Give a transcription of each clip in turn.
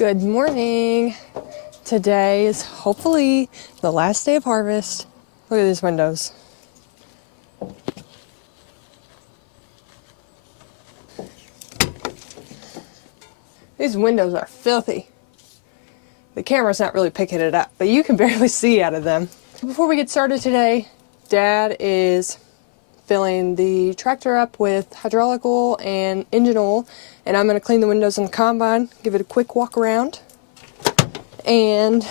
Good morning. Today is hopefully the last day of harvest. Look at these windows. These windows are filthy. The camera's not really picking it up, but you can barely see out of them. Before we get started today, Dad is filling the tractor up with hydraulic oil and engine oil, and I'm going to clean the windows in the combine, give it a quick walk around, and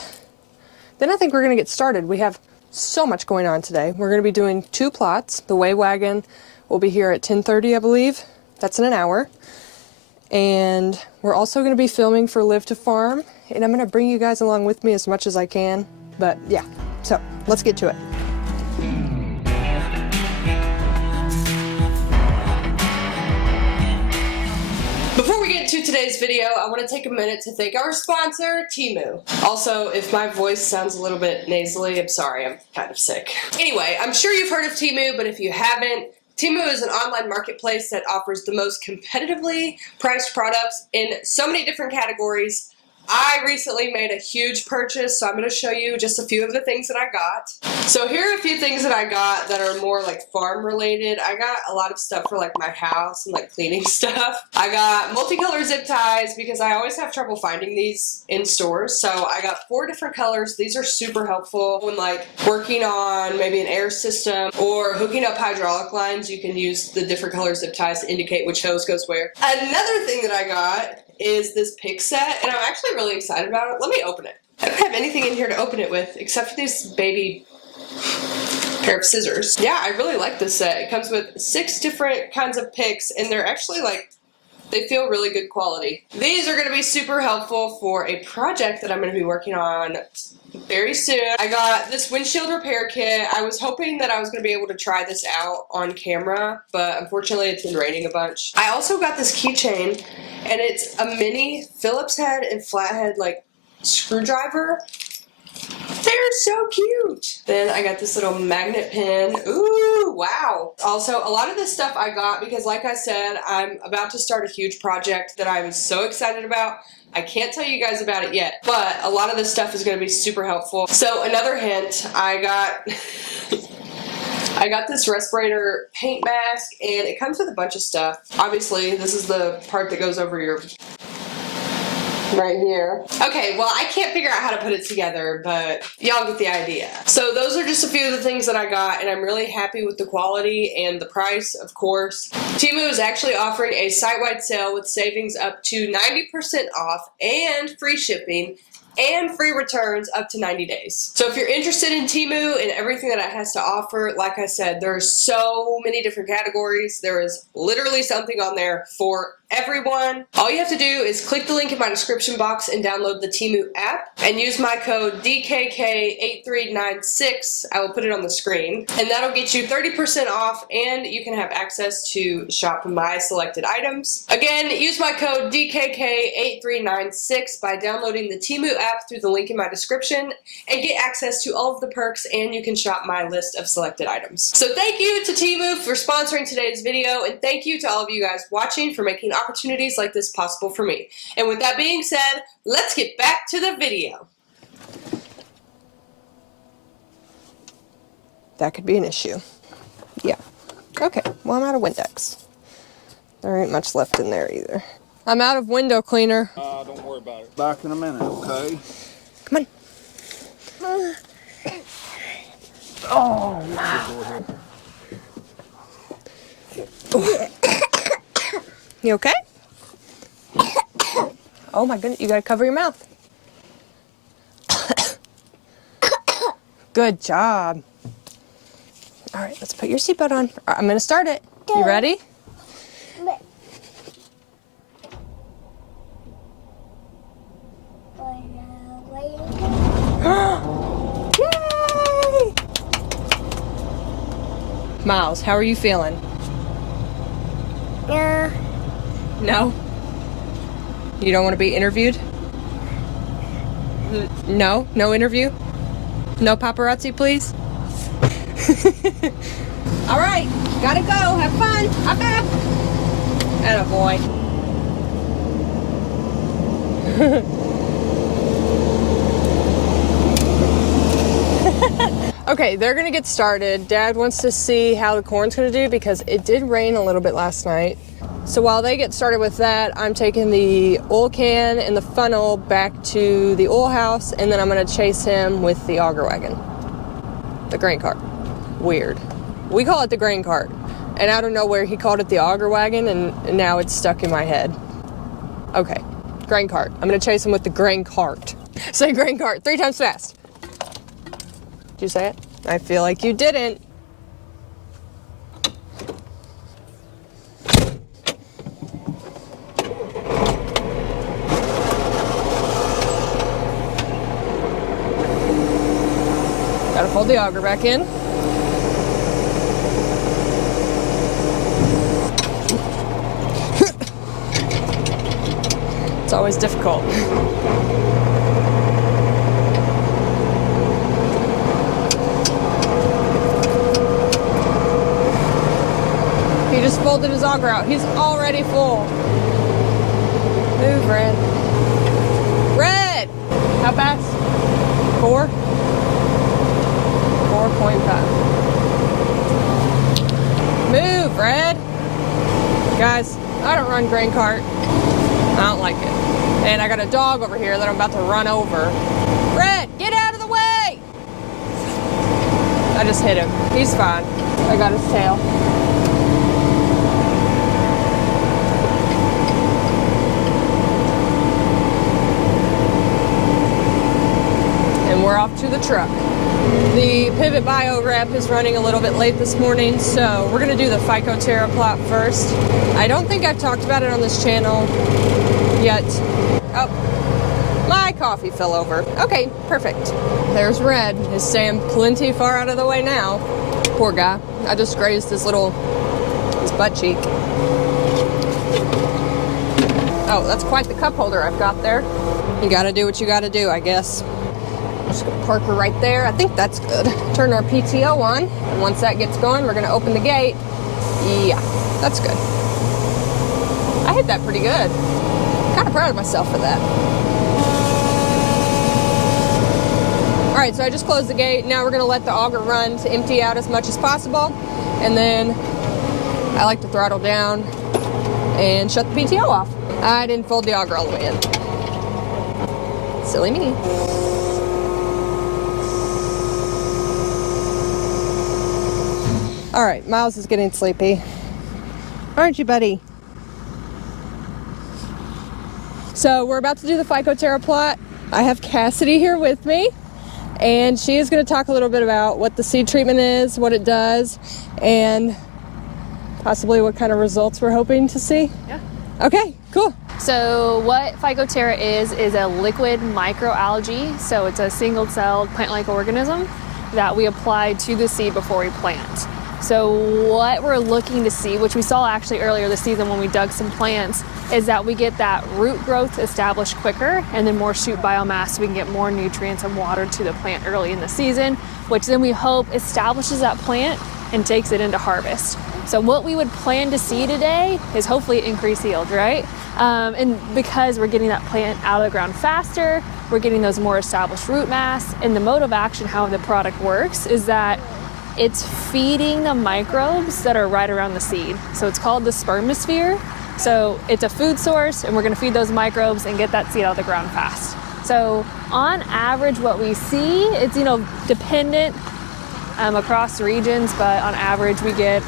then I think we're going to get started. We have so much going on today. We're going to be doing 2 plots. The weigh wagon will be here at 10:30, I believe. That's in an hour. And we're also going to be filming for Live to Farm, and I'm going to bring you guys along with me as much as I can. But yeah, so let's get to it. Before we get to today's video, I want to take a minute to thank our sponsor, Temu. Also, if my voice sounds a little bit nasally, I'm sorry, I'm kind of sick. Anyway, I'm sure you've heard of Temu, but if you haven't, Temu is an online marketplace that offers the most competitively priced products in so many different categories. I recently made a huge purchase, so I'm going to show you just a few of the things that I got. So here are a few things that I got that are more like farm related. I got a lot of stuff for like my house and like cleaning stuff. I got multicolor zip ties because I always have trouble finding these in stores. So I got 4 different colors. These are super helpful when like working on maybe an air system or hooking up hydraulic lines. You can use the different color zip ties to indicate which hose goes where. Another thing that I got is this pick set, and I'm actually really excited about it. Let me open it. I don't have anything in here to open it with except for this baby pair of scissors. Yeah, I really like this set. It comes with 6 different kinds of picks, and they're actually like, they feel really good quality. These are going to be super helpful for a project that I'm going to be working on very soon. I got this windshield repair kit. I was hoping that I was going to be able to try this out on camera, but unfortunately it's been raining a bunch. I also got this keychain, and it's a mini Phillips head and flathead like screwdriver. They're so cute. Then I got this little magnet pin. Ooh, wow. Also, a lot of this stuff I got because, like I said, I'm about to start a huge project that I'm so excited about. I can't tell you guys about it yet, but a lot of this stuff is going to be super helpful. So another hint, I got this respirator paint mask, and it comes with a bunch of stuff. Obviously, this is the part that goes over your right here. Okay, well, I can't figure out how to put it together, but y'all get the idea. So those are just a few of the things that I got, and I'm really happy with the quality and the price, of course. Temu is actually offering a site-wide sale with savings up to 90% off and free shipping and free returns up to 90 days. So if you're interested in Temu and everything that it has to offer, like I said, there's so many different categories. There is literally something on there for everyone. All you have to do is click the link in my description box and download the Temu app and use my code DKK8396. I will put it on the screen, and that'll get you 30% off, and you can have access to shop my selected items. Again, use my code DKK8396 by downloading the Temu app through the link in my description and get access to all of the perks, and you can shop my list of selected items. So thank you to Temu for sponsoring today's video, and thank you to all of you guys watching for making opportunities like this possible for me. And with that being said, let's get back to the video. That could be an issue. Yeah. Okay, well, I'm out of Windex. There ain't much left in there either. I'm out of window cleaner. Don't worry about it. Back in a minute, okay? Come on. Oh, wow. You okay? Oh my goodness, you gotta cover your mouth. Good job. All right, let's put your seatbelt on. I'm gonna start it. You ready? Yay! Miles, how are you feeling? Yeah. No? You don't want to be interviewed? No? No interview? No paparazzi, please? All right, gotta go. Have fun. Up, up. Attaboy. Okay, they're gonna get started. Dad wants to see how the corn's gonna do because it did rain a little bit last night. So while they get started with that, I'm taking the oil can and the funnel back to the oil house, and then I'm gonna chase him with the auger wagon. The grain cart. Weird. We call it the grain cart. And out of nowhere, he called it the auger wagon, and now it's stuck in my head. Okay, grain cart. I'm gonna chase him with the grain cart. Say grain cart 3 times fast. Did you say it? I feel like you didn't. Gotta fold the auger back in. It's always difficult. He just folded his auger out. He's already full. Move, Red. Red! How fast? 4? 4.5. Move, Red! Guys, I don't run grain cart. I don't like it. And I got a dog over here that I'm about to run over. Red, get out of the way! I just hit him. He's fine. I got his tail. And we're off to the truck. The Pivot Bio rep is running a little bit late this morning, so we're gonna do the PhycoTerra plot first. I don't think I've talked about it on this channel yet. Oh, my coffee fell over. Okay, perfect. There's Red. Is Sam plenty far out of the way now? Poor guy. I just grazed his butt cheek. Oh, that's quite the cup holder I've got there. You gotta do what you gotta do, I guess. Just gonna park her right there. I think that's good. Turn our PTO on, and once that gets going, we're gonna open the gate. Yeah, that's good. I hit that pretty good. Kind of proud of myself for that. All right, so I just closed the gate. Now we're gonna let the auger run to empty out as much as possible, and then I like to throttle down and shut the PTO off. I didn't fold the auger all the way in. Silly me. All right, Miles is getting sleepy. Aren't you, buddy? So we're about to do the PhycoTerra plot. I have Cassidy here with me, and she is going to talk a little bit about what the seed treatment is, what it does, and possibly what kind of results we're hoping to see. Yeah. Okay, cool. So what PhycoTerra is a liquid microalgae. So it's a single-celled plant-like organism that we apply to the seed before we plant. So what we're looking to see, which we saw actually earlier this season when we dug some plants, is that we get that root growth established quicker and then more shoot biomass so we can get more nutrients and water to the plant early in the season, which then we hope establishes that plant and takes it into harvest. So what we would plan to see today is hopefully increased yield, right? And because we're getting that plant out of the ground faster, we're getting those more established root mass, and the mode of action, how the product works, is that it's feeding the microbes that are right around the seed. So it's called the spermosphere. So it's a food source, and we're gonna feed those microbes and get that seed out of the ground fast. So on average, what we see, it's dependent across regions, but on average we get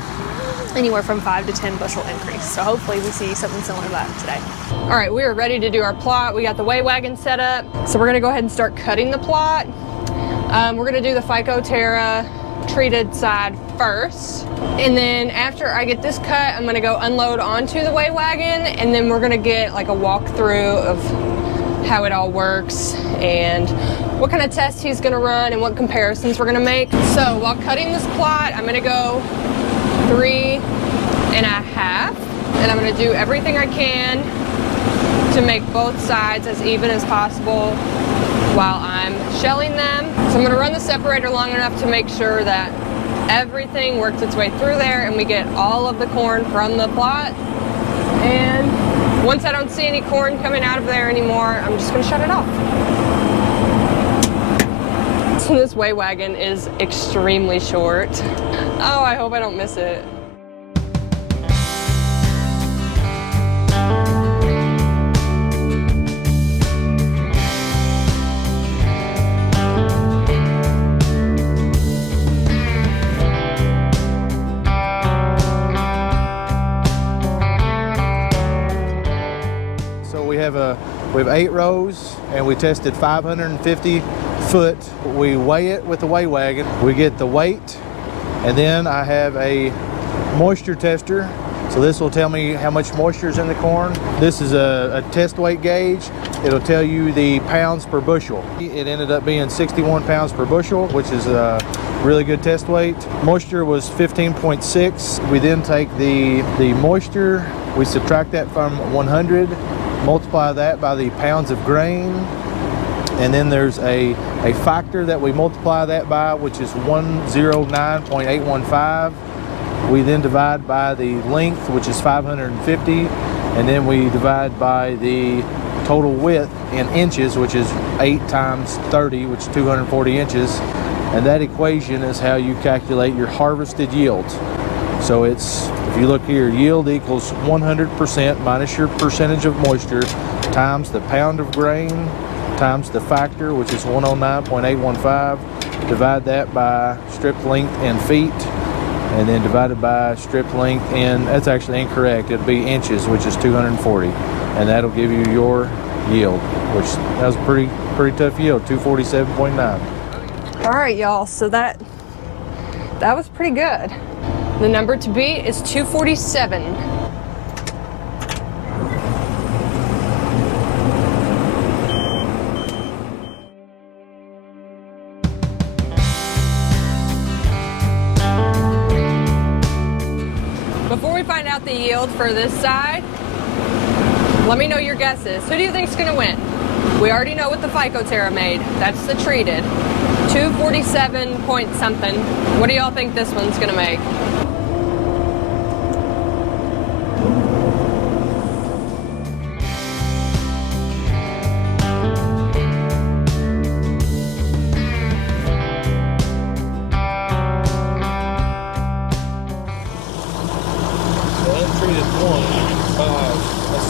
anywhere from 5 to 10 bushel increase. So hopefully we see something similar to that today. All right, we are ready to do our plot. We got the weigh wagon set up. So we're gonna go ahead and start cutting the plot. We're gonna do the PhycoTerra treated side first, and then after I get this cut, I'm gonna go unload onto the weigh wagon, and then we're gonna get like a walkthrough of how it all works and what kind of tests he's gonna run and what comparisons we're gonna make. So while cutting this plot, I'm gonna go 3.5, and I'm gonna do everything I can to make both sides as even as possible while I'm shelling them. So I'm gonna run the separator long enough to make sure that everything works its way through there and we get all of the corn from the plot. And once I don't see any corn coming out of there anymore, I'm just gonna shut it off. This Byeee wagon is extremely short. Oh, I hope I don't miss it. We have 8 rows, and we tested 550 foot. We weigh it with the Byeee wagon. We get the weight, and then I have a moisture tester. So this will tell me how much moisture is in the corn. This is a test weight gauge. It'll tell you the pounds per bushel. It ended up being 61 pounds per bushel, which is a really good test weight. Moisture was 15.6. We then take the moisture, we subtract that from 100, multiply that by the pounds of grain, and then there's a factor that we multiply that by, which is 109.815. We then divide by the length, which is 550, and then we divide by the total width in inches, which is 8 times 30, which is 240 inches, and that equation is how you calculate your harvested yield. So it's, if you look here, yield equals 100% minus your percentage of moisture times the pound of grain times the factor, which is 109.815. Divide that by strip length in feet, and then divided by strip length in, that's actually incorrect, it'd be inches, which is 240. And that'll give you your yield, which that was a pretty tough yield, 247.9. All right, y'all, so that was pretty good. The number to beat is 247. Before we find out the yield for this side, let me know your guesses. Who do you think's gonna win? We already know what the PhycoTerra made. That's the treated. 247 point something. What do y'all think this one's gonna make?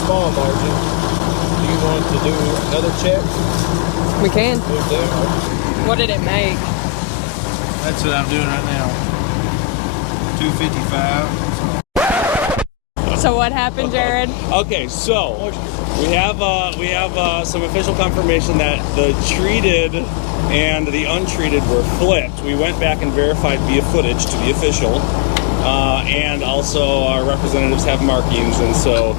Small margin. Do you want to do another check? We can. We'll do. What did it make? That's what I'm doing right now. 255. So what happened, Jared? Okay, so we have some official confirmation that the treated and the untreated were flipped. We went back and verified via footage to be official. And also our representatives have markings, and so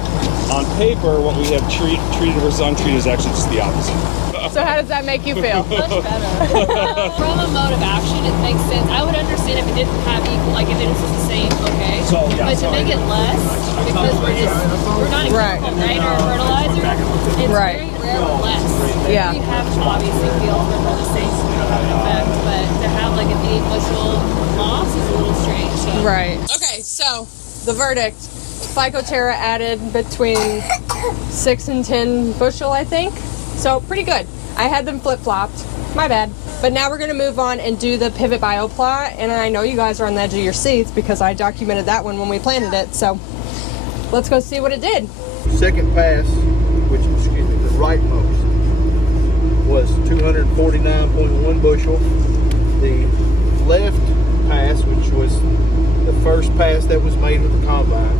on paper what we have treated versus untreated is actually just the opposite. So how does that make you feel? Much better. From a mode of action, it makes sense. I would understand if it didn't have equal, like if it was the same, okay? So, yeah, but to make it less, because we're not Right. equal, right? Or fertilizer, it's Right. very rare less. Yeah. We have obviously fields that are the same effect, but to have like an 8 bushel loss is a little strange. So. Right. Okay, so the verdict. PhycoTerra added between 6 and 10 bushel, I think. So pretty good. I had them flip-flopped. My bad. But now we're going to move on and do the pivot bioplot. And I know you guys are on the edge of your seats because I documented that one when we planted it. So let's go see what it did. Second pass, which, excuse me, the rightmost, was 249.1 bushel. The left pass, which was the first pass that was made with the combine,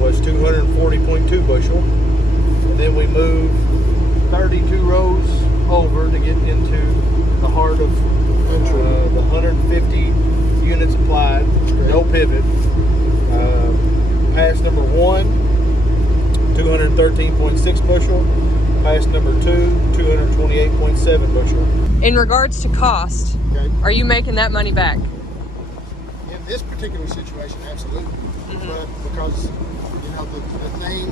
was 240.2 bushel. And then we moved 32 rows over to get into the heart of the 150 units applied, no pivot. Pass number 1, 213.6 bushel. Pass number 2, 228.7 bushel. In regards to cost, Okay. are you making that money back? In this particular situation, absolutely. But because, you know, the thing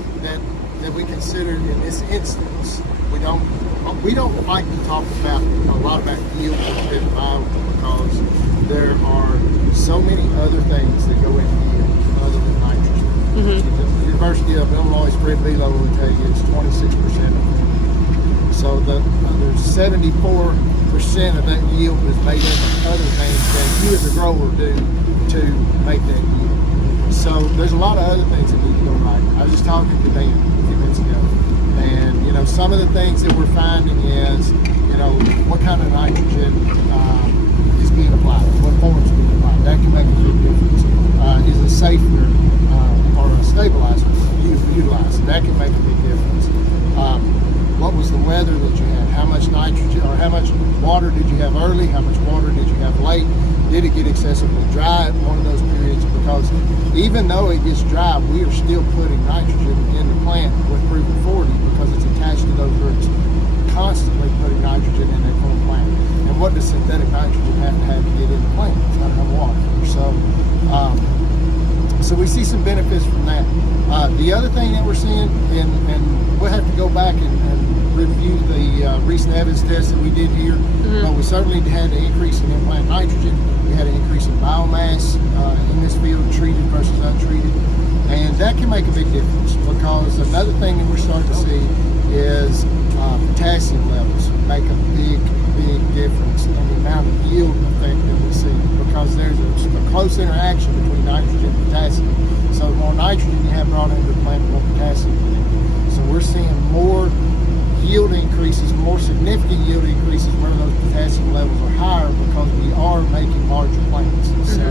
that we considered in this instance, we don't like to talk about a lot about yield of pivot bio because there are so many other things that go into yield other than nitrogen. The University of Illinois Spread Velo will tell you it's 26%. So there's 74 percent of that yield was made up of other things that you as a grower do to make that yield. So there's a lot of other things that need to go right. I was just talking to Dan a few minutes ago, and you know, some of the things that we're finding is, you know, what kind of nitrogen is being applied, what form is being applied. That can make a big difference. Is a safer or a stabilizer utilized? That can make a big difference. What was the weather that you had? How much nitrogen or how much water did you have early? How much water did you have late? Did it get excessively dry at one of those periods? Because even though it gets dry, we are still putting nitrogen in the plant with Proven 40 because it's attached to those roots. Constantly putting nitrogen in that corn plant. And what does synthetic nitrogen have to get in the plant? It's got to have water. So we see some benefits from that. The other thing that we're seeing, and we'll have to go back and review the recent evidence test that we did here, but we certainly had an increase in in-plant nitrogen. We had an increase in biomass in this field, treated versus untreated, and that can make a big difference because another thing that we're starting to see is potassium levels make a big difference in the amount of yield effect that we see because there's a close interaction between nitrogen and potassium. So the more nitrogen you have brought into the plant, the more potassium you need. So we're seeing more yield increases, more significant yield increases where those potassium levels are higher because we are making larger plants. So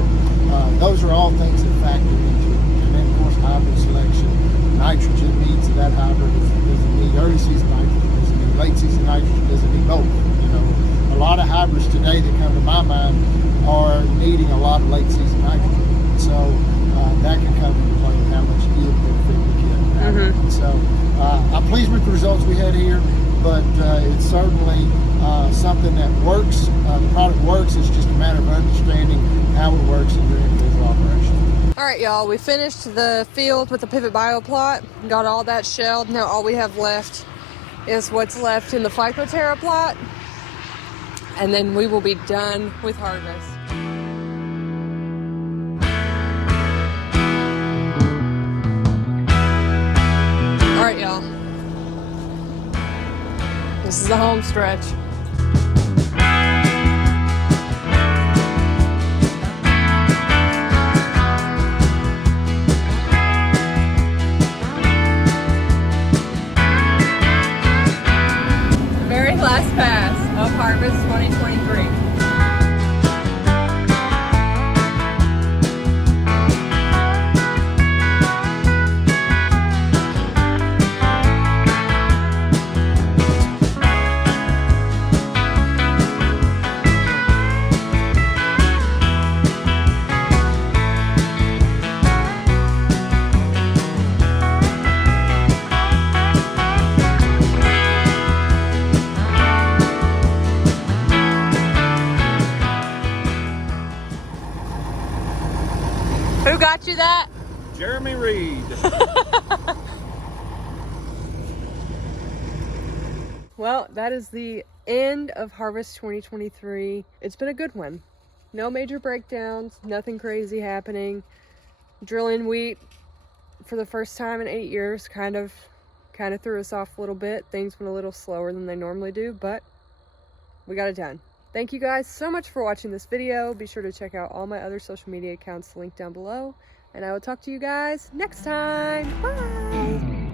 those are all things that factor into it. And then of course hybrid selection, nitrogen needs of that hybrid doesn't need early season nitrogen, doesn't need late season nitrogen, doesn't need both. You know, a lot of hybrids today that come to my mind are needing a lot of late season nitrogen. So that can come into play with how much yield benefit we get. So I'm pleased with the results we had here, but it's certainly something that works. The product works. It's just a matter of understanding how it works in your individual operation. All right, y'all, we finished the field with the pivot bio plot, got all that shelled. Now all we have left is what's left in the PhycoTerra plot, and then we will be done with harvest. All right, y'all, this is the home stretch. Last pass of Harvest 2023. Who got you that? Jeremy Reed. Well, that is the end of Harvest 2023. It's been a good one. No major breakdowns, nothing crazy happening. Drilling wheat for the first time in 8 years kind of threw us off a little bit. Things went a little slower than they normally do, but we got it done. Thank you guys so much for watching this video. Be sure to check out all my other social media accounts linked down below, and I will talk to you guys next time. Bye!